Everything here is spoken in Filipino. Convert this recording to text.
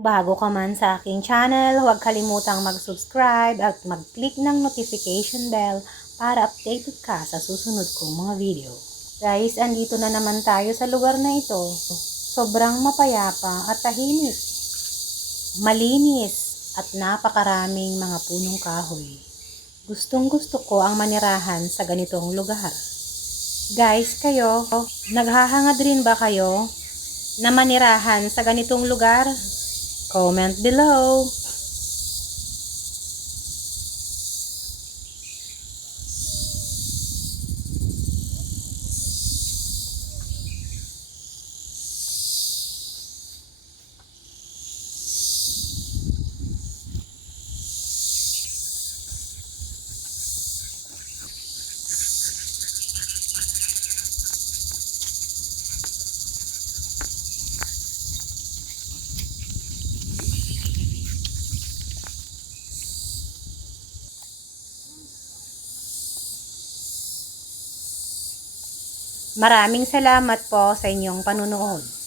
Bago ka man sa aking channel, huwag kalimutang mag-subscribe at mag-click ng notification bell para updated ka sa susunod kong mga video. Guys, andito na naman tayo sa lugar na ito. Sobrang mapayapa at tahimik. Malinis at napakaraming mga punong kahoy. Gustong gusto ko ang manirahan sa ganitong lugar. Guys, kayo, naghahangad rin ba kayo na manirahan sa ganitong lugar? Comment below. Maraming salamat po sa inyong panunood.